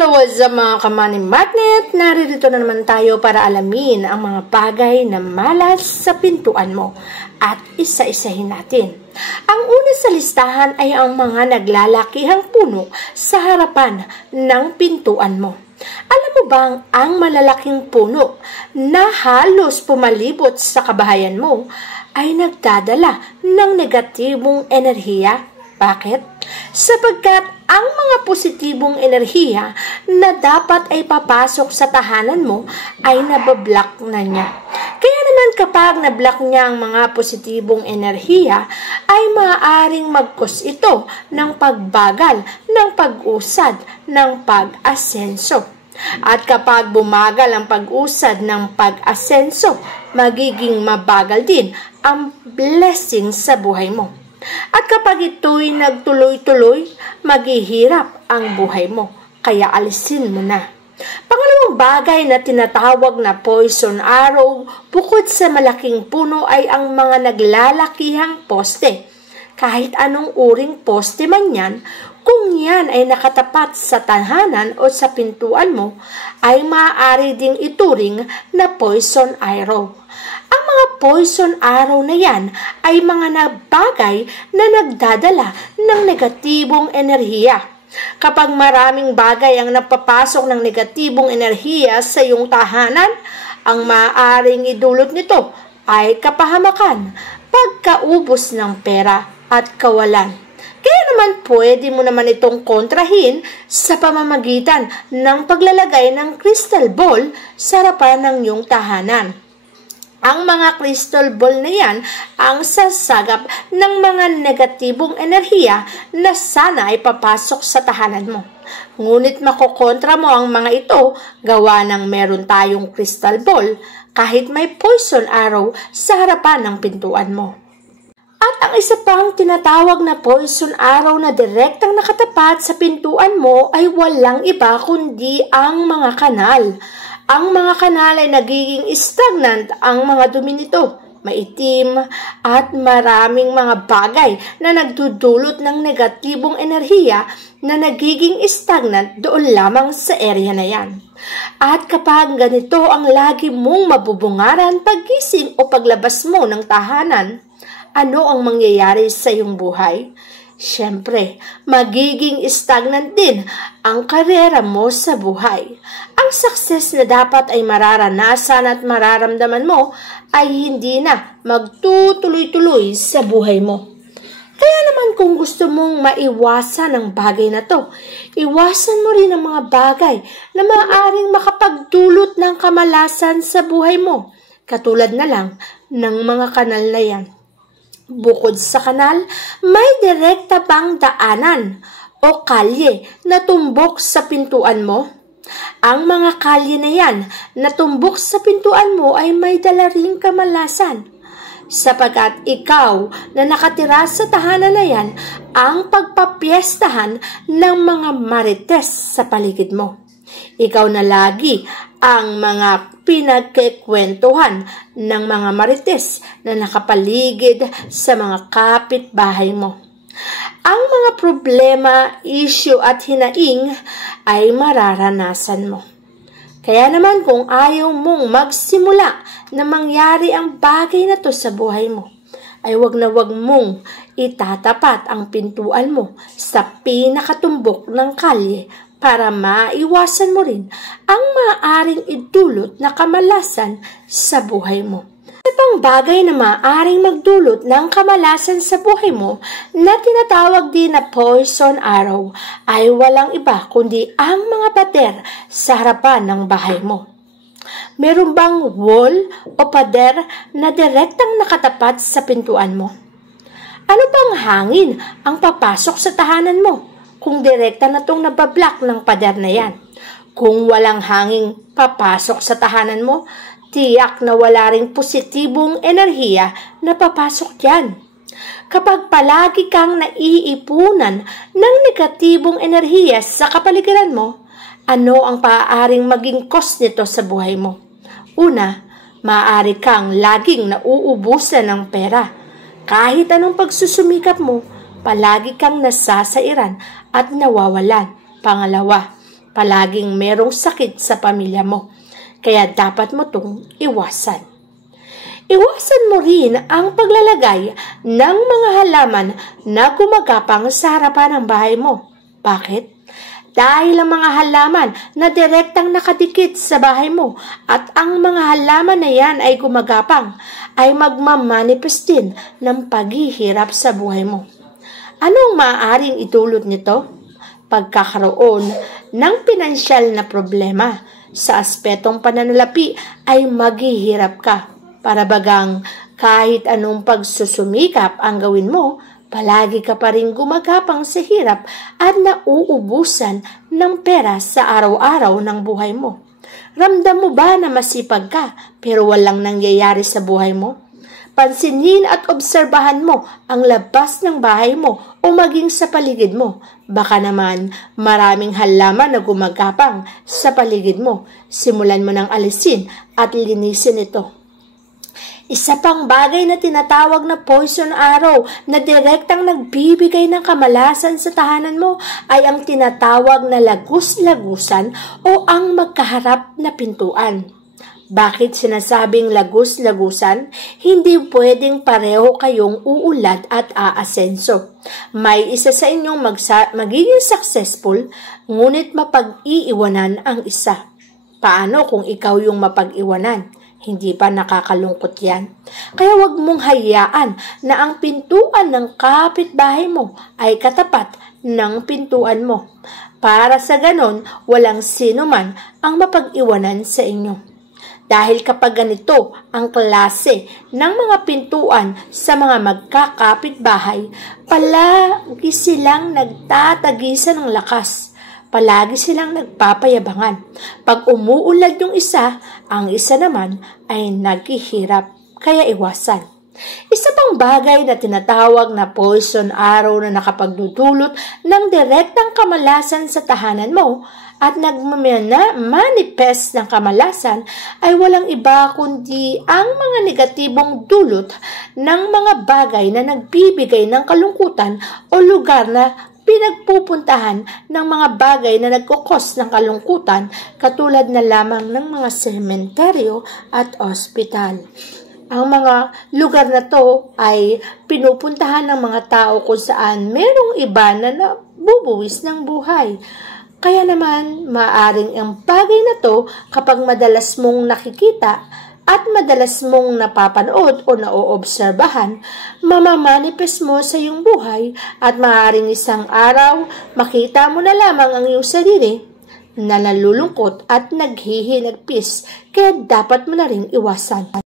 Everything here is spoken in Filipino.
What's up mga ka-Money Magnet? Narito na naman tayo para alamin ang mga bagay na malas sa pintuan mo at isa-isahin natin. Ang una sa listahan ay ang mga naglalakihang puno sa harapan ng pintuan mo. Alam mo bang ang malalaking puno na halos pumalibot sa kabahayan mo ay nagdadala ng negatibong enerhiya? Bakit? Sapagkat ang mga positibong enerhiya na dapat ay papasok sa tahanan mo ay nabablock na niya. Kaya naman kapag nablock niya ang mga positibong enerhiya ay maaaring mag-cause ito ng pagbagal, ng pag-usad, ng pag-asenso. At kapag bumagal ang pag-usad ng pag-asenso, magiging mabagal din ang blessing sa buhay mo. At kapag ito'y nagtuloy-tuloy, maghihirap ang buhay mo. Kaya alisin mo na. Pangalawang bagay na tinatawag na poison arrow bukod sa malaking puno ay ang mga naglalakihang poste. Kahit anong uring poste man yan, kung yan ay nakatapat sa tahanan o sa pintuan mo, ay maaari ding ituring na poison arrow. Ang mga poison arrow na yan ay mga bagay na nagdadala ng negatibong enerhiya. Kapag maraming bagay ang napapasok ng negatibong enerhiya sa iyong tahanan, ang maaaring idulot nito ay kapahamakan, pagkaubos ng pera at kawalan. Kaya naman pwede mo naman itong kontrahin sa pamamagitan ng paglalagay ng crystal ball sa harapan ng iyong tahanan. Ang mga crystal ball na yan ang sasagap ng mga negatibong enerhiya na sana ay papasok sa tahanan mo. Ngunit makokontra mo ang mga ito gawa ng meron tayong crystal ball kahit may poison arrow sa harapan ng pintuan mo. At ang isa pang tinatawag na poison arrow na direktang nakatapat sa pintuan mo ay walang iba kundi ang mga kanal. Ang mga kanal ay nagiging stagnant ang mga dumi nito, maitim at maraming mga bagay na nagdudulot ng negatibong enerhiya na nagiging stagnant doon lamang sa area na yan. At kapag ganito ang lagi mong mabubungaran paggising o paglabas mo ng tahanan, ano ang mangyayari sa iyong buhay? Siyempre, magiging stagnant din ang karera mo sa buhay. Ang success na dapat ay mararanasan at mararamdaman mo ay hindi na magtutuloy-tuloy sa buhay mo. Kaya naman kung gusto mong maiwasan ang bagay na to, iwasan mo rin ang mga bagay na maaaring makapagdulot ng kamalasan sa buhay mo. Katulad na lang ng mga kanal na yan. Bukod sa kanal, may direkta bang daanan o kalye na tumbok sa pintuan mo? Ang mga kalye na yan na tumbok sa pintuan mo ay may dala ring kamalasan. Sapagkat ikaw na nakatira sa tahanan na yan ang pagpapiestahan ng mga marites sa paligid mo. Ikaw na lagi ang mga pinagkikwentuhan ng mga marites na nakapaligid sa mga kapitbahay mo. Ang mga problema, issue at hinaing ay mararanasan mo. Kaya naman kung ayaw mong magsimula na mangyari ang bagay na to sa buhay mo, ay wag na wag mong itatapat ang pintuan mo sa pinakatumbok ng kalye para maiwasan mo rin ang maaaring idulot na kamalasan sa buhay mo. Itong bagay na maaaring magdulot ng kamalasan sa buhay mo na tinatawag din na poison arrow ay walang iba kundi ang mga pader sa harapan ng bahay mo. Meron bang wall o pader na direktang nakatapat sa pintuan mo? Ano bang hangin ang papasok sa tahanan mo kung direkta na itong nabablock ng pader na yan? Kung walang hangin papasok sa tahanan mo, tiyak na wala ring positibong enerhiya na papasok dyan. Kapag palagi kang naiipunan ng negatibong enerhiya sa kapaligiran mo, ano ang paaaring maging cause nito sa buhay mo? Una, maaari kang laging nauubusan ng pera. Kahit anong pagsusumikap mo, palagi kang nasasairan at nawawalan. Pangalawa, Palaging merong sakit sa pamilya mo, kaya dapat mo itong iwasan. Iwasan mo rin ang paglalagay ng mga halaman na gumagapang sa harapan ng bahay mo. Bakit? Dahil ang mga halaman na direktang nakadikit sa bahay mo at ang mga halaman na yan ay gumagapang, ay magmamanifest din ng paghihirap sa buhay mo. Anong maaaring idulot nito? Pagkakaroon ng pinansyal na problema. Sa aspetong pananalapi ay maghihirap ka. Para bagang kahit anong pagsusumikap ang gawin mo, palagi ka pa rin gumagapang sa hirap at nauubusan ng pera sa araw-araw ng buhay mo. Ramdam mo ba na masipag ka pero walang nangyayari sa buhay mo? Pansinin at obserbahan mo ang labas ng bahay mo o maging sa paligid mo. Baka naman maraming halaman na gumagapang sa paligid mo. Simulan mo ng alisin at linisin ito. Isa pang bagay na tinatawag na poison arrow na direktang nagbibigay ng kamalasan sa tahanan mo ay ang tinatawag na lagus-lagusan o ang magkaharap na pintuan. Bakit sinasabing lagus-lagusan? Hindi pwedeng pareho kayong uulad at aasenso. May isa sa inyong magiging successful, ngunit mapag-iiwanan ang isa. Paano kung ikaw yung mapag-iwanan? Hindi pa nakakalungkot yan. Kaya huwag mong hayaan na ang pintuan ng kapitbahay mo ay katapat ng pintuan mo. Para sa ganon, walang sino man ang mapag-iwanan sa inyo. Dahil kapag ganito ang klase ng mga pintuan sa mga magkakapitbahay, palagi silang nagtatagisan ng lakas. Palagi silang nagpapayabangan. Pag umuulad yung isa, ang isa naman ay naghihirap, kaya iwasan. Isa pang bagay na tinatawag na poison arrow na nakapagdudulot ng direktang kamalasan sa tahanan mo at nagmanifest ng kamalasan ay walang iba kundi ang mga negatibong dulot ng mga bagay na nagbibigay ng kalungkutan o lugar na pinagpupuntahan ng mga bagay na nagkukos ng kalungkutan katulad na lamang ng mga sementeryo at ospital. Ang mga lugar na to ay pinupuntahan ng mga tao kung saan merong iba na nabubuwis ng buhay. Kaya naman, maaring ang bagay na to kapag madalas mong nakikita at madalas mong napapanood o naoobserbahan, mamamanifest mo sa iyong buhay at maaaring isang araw makita mo na lamang ang iyong sarili na nalulungkot at naghihinagpis, kaya dapat mo na ring iwasan.